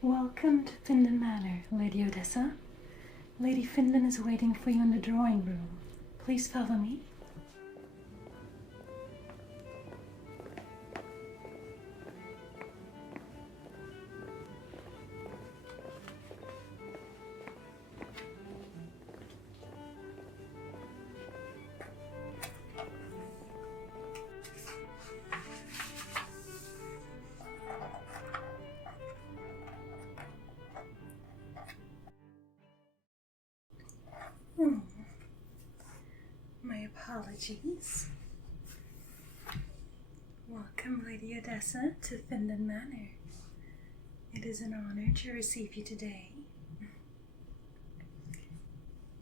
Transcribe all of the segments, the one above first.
Welcome to Findon Manor, Lady Iredessa. Lady Findon is waiting for you in the drawing room. Please follow me. My apologies. Welcome, Lady Iredessa, to Findon Manor. It is an honor to receive you today.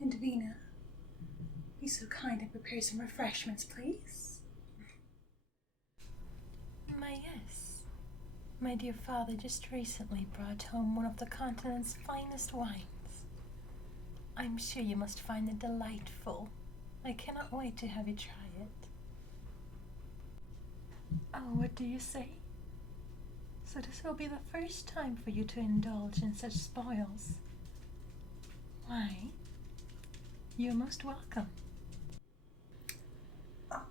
And Vina, be so kind and prepare some refreshments, please. Yes. My dear father just recently brought home one of the continent's finest wines. I'm sure you must find it delightful. I cannot wait to have you try it. Oh, what do you say? So this will be the first time for you to indulge in such spoils. Why, you're most welcome. Oh,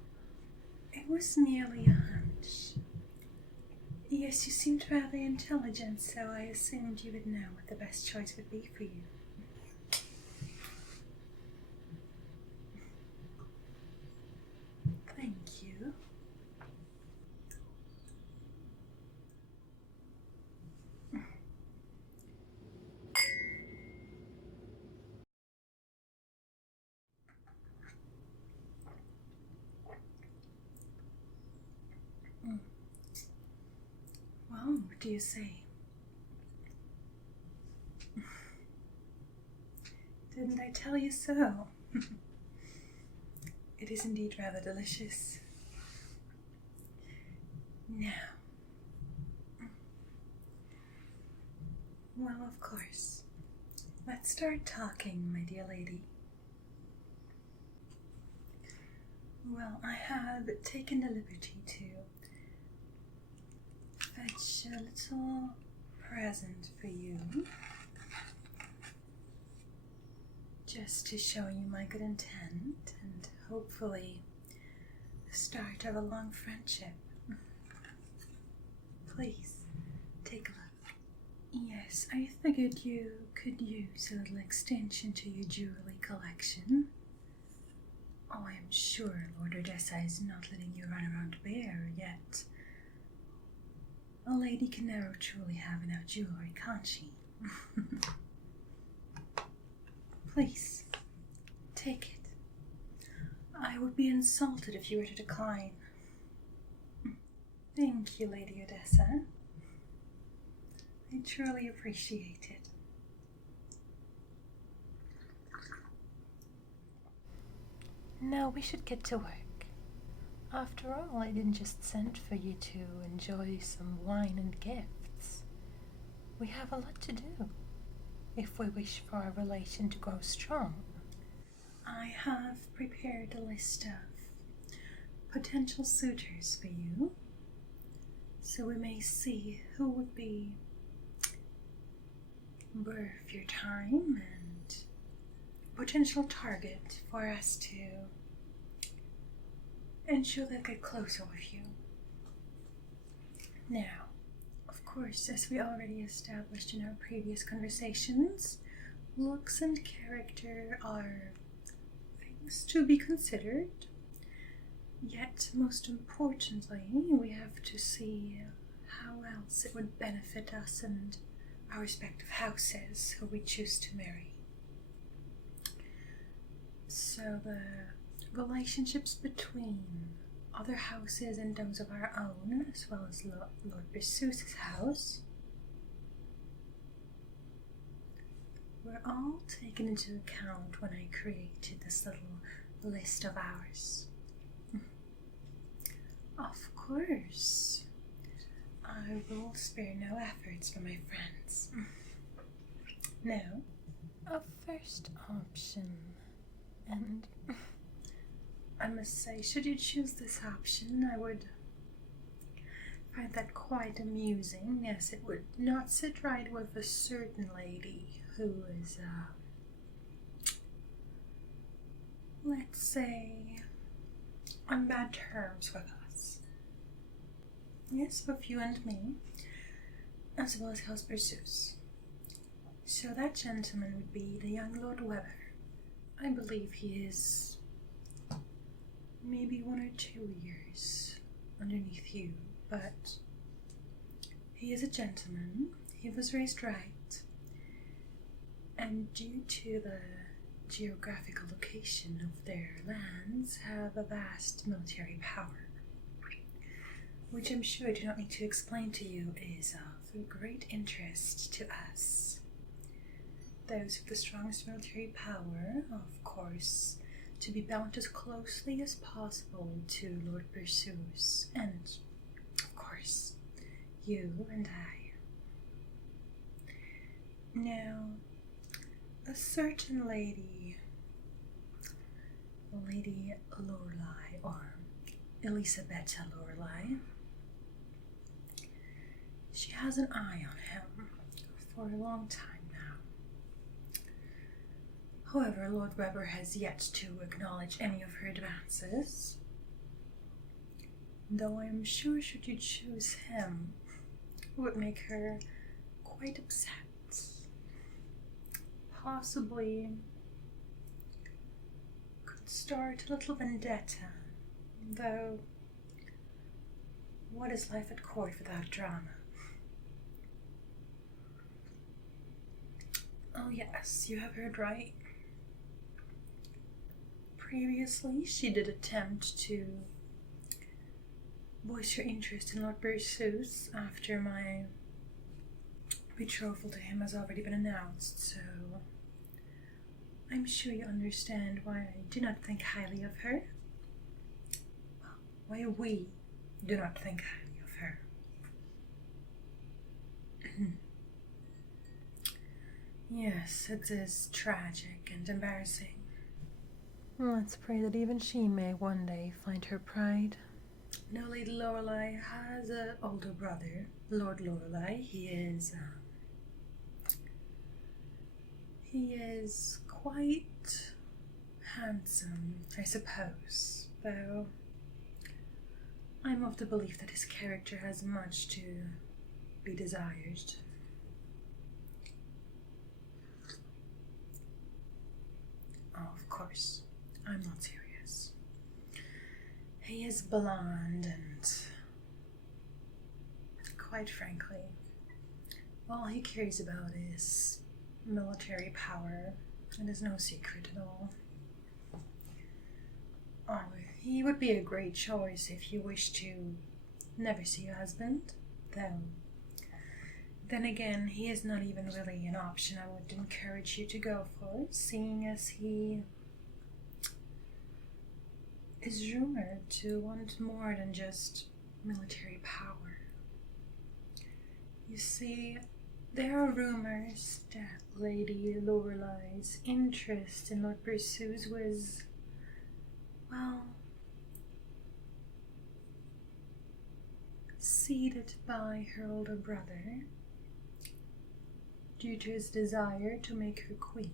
it was merely a hunch. Yes, you seemed rather intelligent, so I assumed you would know what the best choice would be for you. Thank you. Well, what do you say? Didn't I tell you so? It is indeed rather delicious. Now, well, of course. Let's start talking, my dear lady. Well, I have taken the liberty to fetch a little present for you, just to show you my good intent and hopefully the start of a long friendship. Please, take a look. Yes, I figured you could use a little extension to your jewelry collection. Oh, I am sure Lord Iredessa is not letting you run around bare yet. A lady can never truly have enough jewelry, can't she? Please, take it. I would be insulted if you were to decline. Thank you, Lady Iredessa. I truly appreciate it. Now we should get to work. After all, I didn't just send for you to enjoy some wine and gifts. We have a lot to do if we wish for our relation to grow strong. I have prepared a list of potential suitors for you, so we may see who would be worth your time and potential target for us to ensure they'll get closer with you. Now, of course, as we already established in our previous conversations, looks and character are things to be considered. Yet, most importantly, we have to see how else it would benefit us and our respective houses who we choose to marry. So the relationships between other houses and those of our own, as well as Lord Berseus's house, were all taken into account when I created this little list of ours. Of course, I will spare no efforts for my friends. Now, a first option, and I must say, should you choose this option, I would find that quite amusing. Yes, it would not sit right with a certain lady who is, let's say, on bad terms with us. Yes, with you and me, as well as House Pursues. So that gentleman would be the young Lord Weber. I believe he is maybe 1 or 2 years underneath you, but he is a gentleman. He was raised right, and due to the geographical location of their lands, have a vast military power, which I'm sure I do not need to explain to you is of great interest to us. Those with the strongest military power, of course, to be bound as closely as possible to Lord Pursues, and, of course, you and I. Now, a certain lady, Lady Lorelei, or Elisabetta Lorelei, she has an eye on him for a long time now. However, Lord Weber has yet to acknowledge any of her advances, though I am sure should you choose him, it would make her quite upset. Possibly could start a little vendetta, though what is life at court without drama? Oh yes, you have heard right. Previously, she did attempt to voice her interest in Lord Pursues after my betrothal to him has already been announced, so I'm sure you understand why I do not think highly of her. Why we do not think highly of her. Yes, it is tragic and embarrassing. Let's pray that even she may one day find her pride. No, Lady Lorelei has an older brother, Lord Lorelei. He is quite handsome, I suppose, though I'm of the belief that his character has much to be desired. Oh, of course, I'm not serious. He is blonde and, quite frankly, all he cares about is military power. It is no secret at all. Oh, he would be a great choice if you wish to never see your husband, though. Then again, he is not even really an option I would encourage you to go for, seeing as he is rumored to want more than just military power. You see, there are rumors that Lady Lorelei's interest in Lord Pursues was, well, seeded by her older brother due to his desire to make her queen,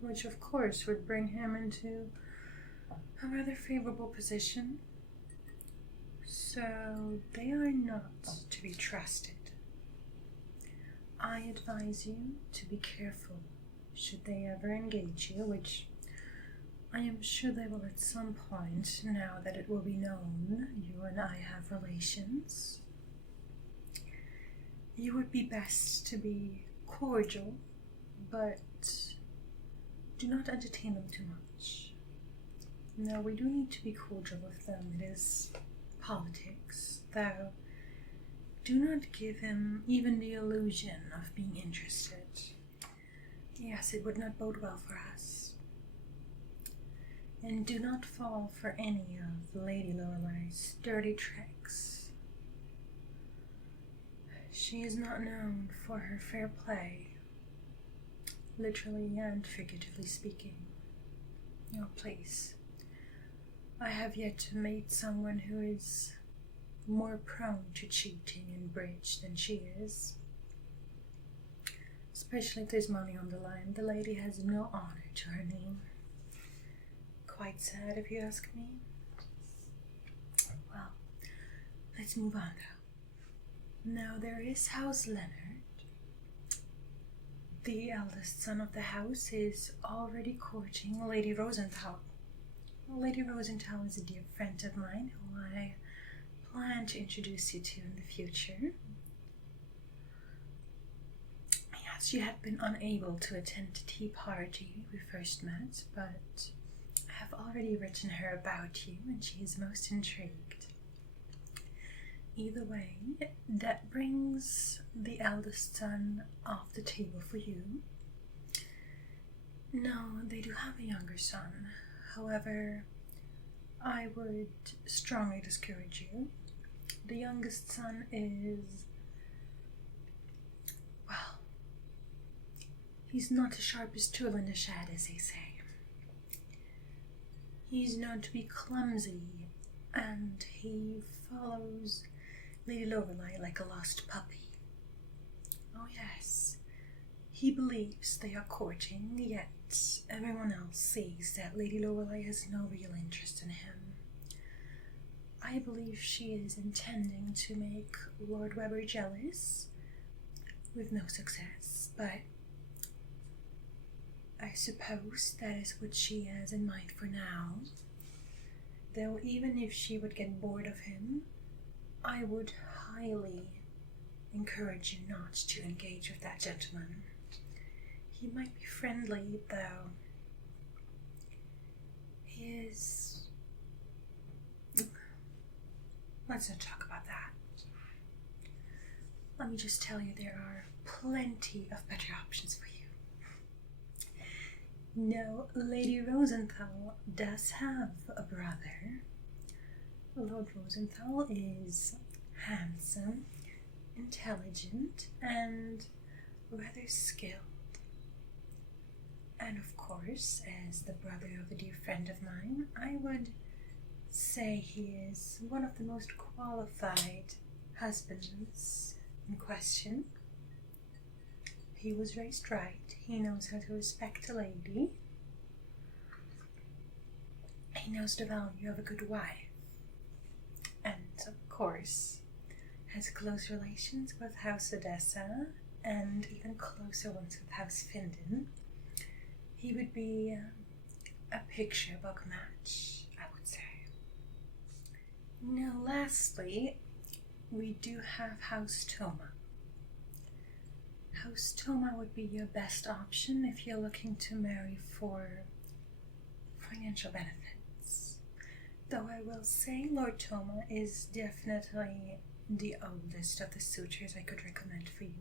which of course would bring him into a rather favorable position. So they are not to be trusted. I advise you to be careful should they ever engage you, which I am sure they will at some point, now that it will be known you and I have relations. You would be best to be cordial, but do not entertain them too much. No, we do need to be cordial with them. It is politics, though. Do not give him even the illusion of being interested. Yes, it would not bode well for us. And do not fall for any of Lady Lorelei's dirty tricks. She is not known for her fair play, literally and figuratively speaking. Oh, please. I have yet to meet someone who is more prone to cheating in bridge than she is. Especially if there's money on the line. The lady has no honor to her name. Quite sad, if you ask me. Well, let's move on though. Now there is House Leonard. The eldest son of the house is already courting Lady Rosenthal. Lady Rosenthal is a dear friend of mine who I plan to introduce you to in the future. Yes, she had been unable to attend the tea party we first met, but I have already written her about you and she is most intrigued. Either way, that brings the eldest son off the table for you. No, they do have a younger son. However, I would strongly discourage you. The youngest son is, well, he's not the sharpest tool in the shed, as they say. He's known to be clumsy, and he follows Lady Lorelei like a lost puppy. Oh yes, he believes they are courting, yet everyone else sees that Lady Lorelei has no real interest in him. I believe she is intending to make Lord Webber jealous, with no success, but I suppose that is what she has in mind for now. Though even if she would get bored of him, I would highly encourage you not to engage with that gentleman. He might be friendly, though. He is... Let's not talk about that. Let me just tell you there are plenty of better options for you. No, Lady Rosenthal does have a brother. Lord Rosenthal is handsome, intelligent, and rather skilled. And of course, as the brother of a dear friend of mine, I would say he is one of the most qualified husbands in question. He was raised right. He knows how to respect a lady. He knows the value of a good wife. And of course, has close relations with House Iredessa and even closer ones with House Findon. He would be a picture book match, I would say. Now, lastly, we do have House Toma. House Toma would be your best option if you're looking to marry for financial benefits. Though I will say Lord Toma is definitely the oldest of the suitors I could recommend for you.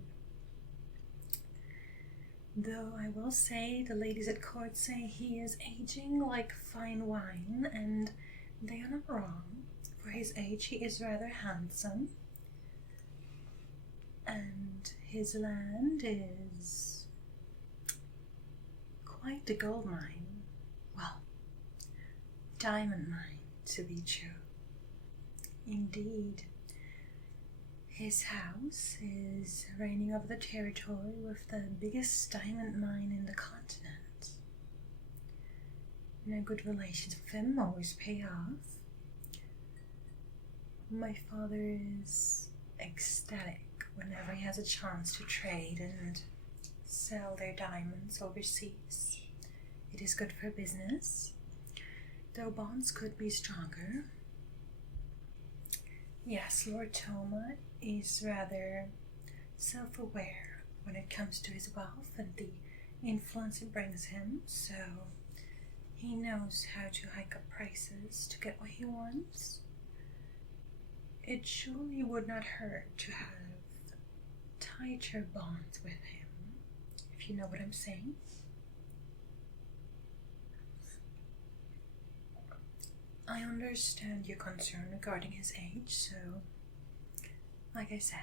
Though I will say the ladies at court say he is aging like fine wine, and they are not wrong. For his age, he is rather handsome. And his land is quite a gold mine. Well, diamond mine, to be true. Indeed, his house is reigning over the territory with the biggest diamond mine in the continent. And good relations with him always pay off. My father is ecstatic whenever he has a chance to trade and sell their diamonds overseas. It is good for business, though bonds could be stronger. Yes, Lord Toma is rather self-aware when it comes to his wealth and the influence it brings him, so he knows how to hike up prices to get what he wants. It surely would not hurt to have tighter bonds with him, if you know what I'm saying. I understand your concern regarding his age, so, like I said,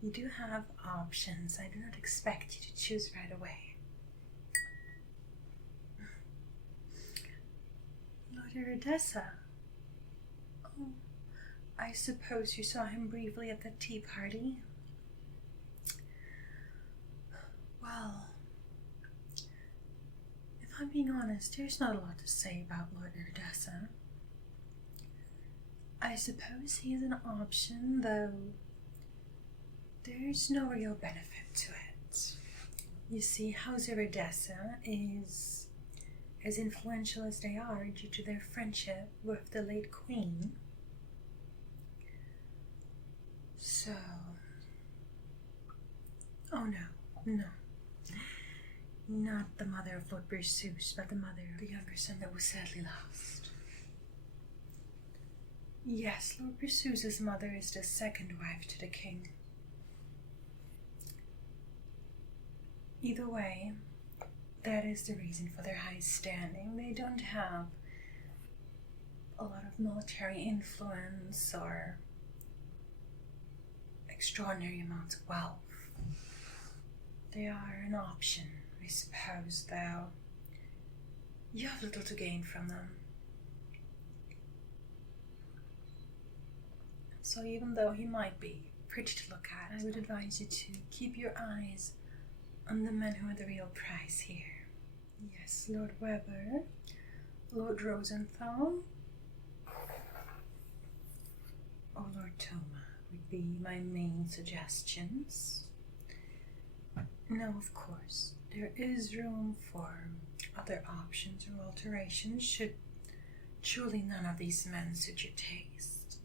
you do have options. I do not expect you to choose right away. Lord Iredessa. Oh, I suppose you saw him briefly at the tea party? Well, if I'm being honest, there's not a lot to say about Lord Iredessa. I suppose he is an option, though there's no real benefit to it. You see, House Iredessa is as influential as they are due to their friendship with the late Queen. So... Oh no. Not the mother of Lord Berceuse, but the mother of the younger son that was sadly lost. Yes, Lord Berceuse's mother is the second wife to the king. Either way, that is the reason for their high standing. They don't have a lot of military influence or extraordinary amounts of wealth. They are an option, I suppose, though. You have little to gain from them. So even though he might be pretty to look at, I would advise you to keep your eyes on the men who are the real prize here. Yes, Lord Weber, Lord Rosenthal, or Lord Thoma would be my main suggestions. Now, of course, there is room for other options or alterations should truly none of these men suit your taste.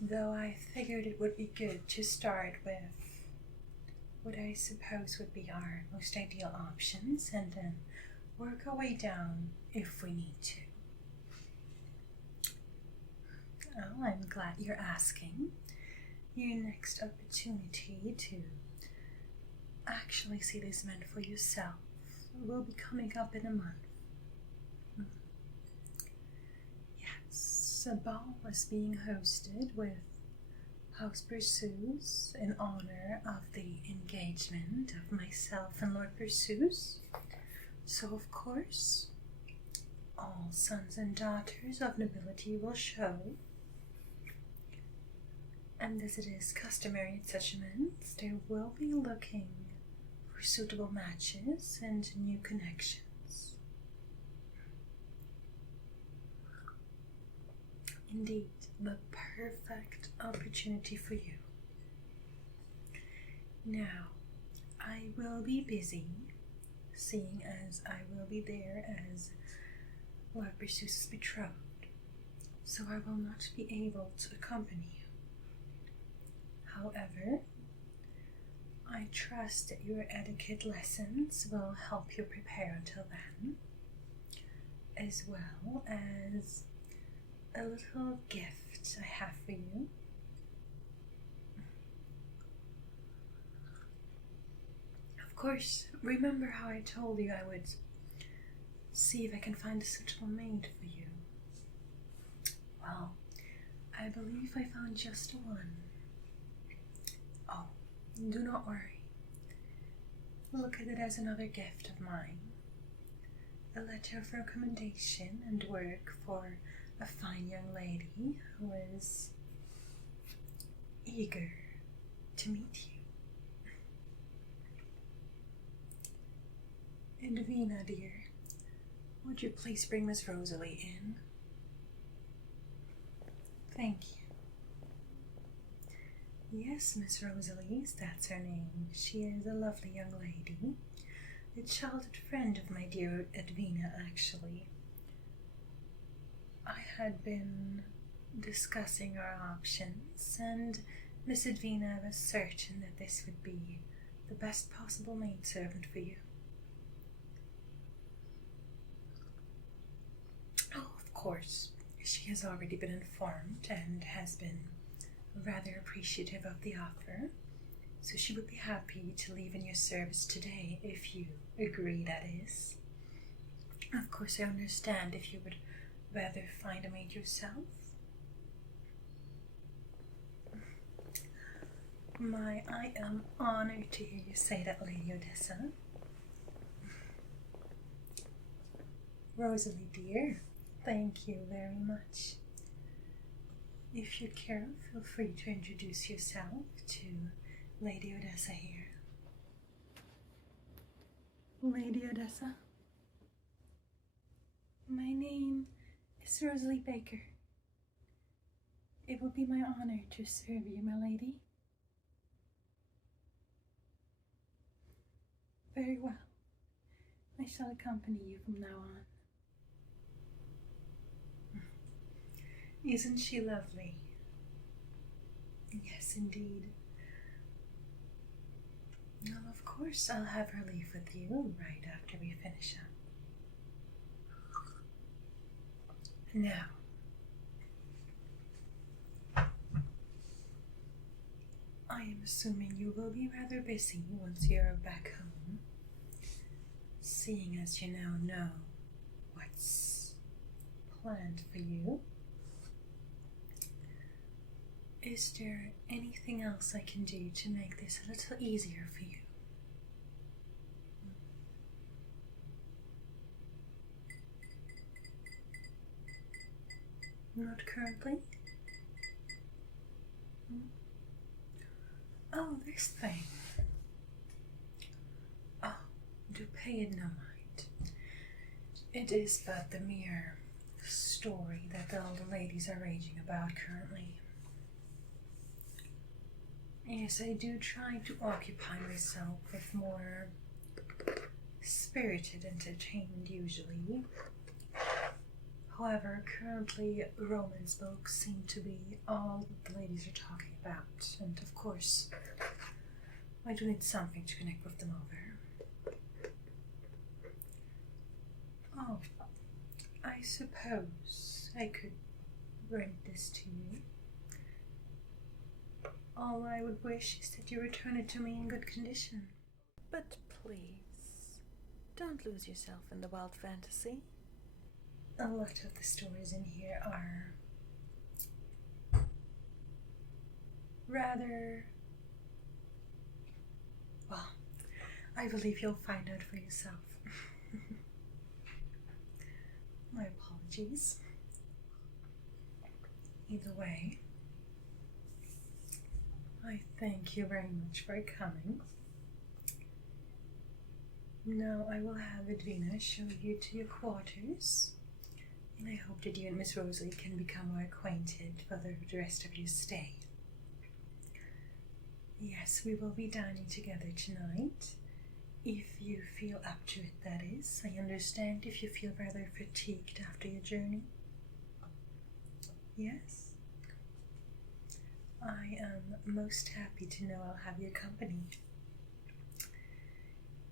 Though I figured it would be good to start with what I suppose would be our most ideal options and then work our way down if we need to. Oh, I'm glad you're asking. Your next opportunity to actually see these men for yourself will be coming up in a month. Yes, a ball is being hosted with House Berceuse in honor of the engagement of myself and Lord Berceuse. So, of course, all sons and daughters of nobility will show. And as it is customary at such events, they will be looking for suitable matches and new connections. Indeed, the perfect opportunity for you. Now, I will be busy, seeing as I will be there as Lord Berceuse's betrothed, so I will not be able to accompany you. However, I trust that your etiquette lessons will help you prepare until then, as well as a little gift I have for you. Of course, remember how I told you I would see if I can find a suitable maid for you? Well, I believe I found just one. Oh, do not worry. Look at it as another gift of mine. A letter of recommendation and work for a fine young lady who is eager to meet you. Edwina, dear, would you please bring Miss Rosalie in? Thank you. Yes, Miss Rosalie, that's her name. She is a lovely young lady. A childhood friend of my dear Edwina, actually. I had been discussing our options, and Miss Edwina was certain that this would be the best possible maidservant for you. Oh, of course, she has already been informed and has been rather appreciative of the offer, so she would be happy to leave in your service today if you agree, that is. Of course, I understand if you would rather find a maid yourself. I am honored to hear you say that, Lady Iredessa. Rosalie, dear, thank you very much. If you care, feel free to introduce yourself to Lady Iredessa here. Lady Iredessa, my name is Rosalie Baker. It will be my honor to serve you, my lady. Very well. I shall accompany you from now on. Isn't she lovely? Yes, indeed. Well, of course, I'll have her leave with you right after we finish up. Now, I am assuming you will be rather busy once you're back home, seeing as you now know what's planned for you. Is there anything else I can do to make this a little easier for you? Not currently? Oh, this thing. Oh, do pay it no mind. It is but the mere story that all the ladies are raging about currently. Yes, I do try to occupy myself with more spirited entertainment usually. However, currently romance books seem to be all the ladies are talking about, and of course, I do need something to connect with them over. Oh, I suppose I could rent this to you. All I would wish is that you return it to me in good condition. But please, don't lose yourself in the wild fantasy. A lot of the stories in here are rather, well, I believe you'll find out for yourself. My apologies. Either way, I thank you very much for coming. Now I will have Edwina show you to your quarters, and I hope that you and Miss Rosalie can become more acquainted for the rest of your stay. Yes, we will be dining together tonight, if you feel up to it, that is. I understand if you feel rather fatigued after your journey. Yes? I am most happy to know I'll have your company.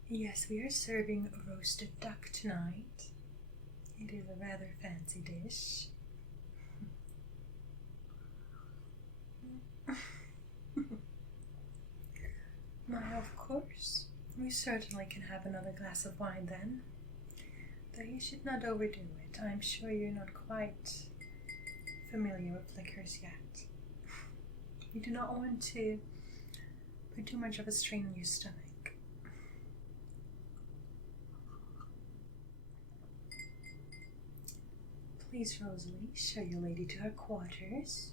Yes, we are serving roasted duck tonight. It is a rather fancy dish. Why, of course. We certainly can have another glass of wine then. Though you should not overdo it. I'm sure you're not quite familiar with liquors yet. You do not want to put too much of a strain on your stomach. Please, Rosalie, show your lady to her quarters.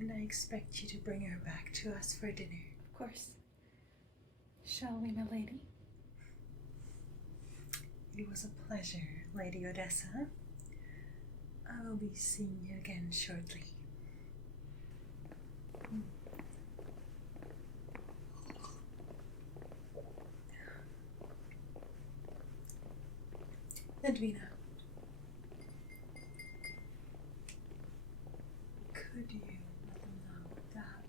And I expect you to bring her back to us for dinner. Of course. Shall we, my lady? It was a pleasure, Lady Iredessa. I will be seeing you again shortly. Edwina, could you let them know that?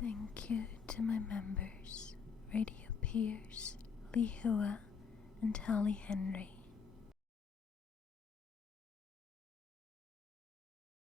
Thank you to my members, Radio Pierce, Lee Hua, and Holly Henry.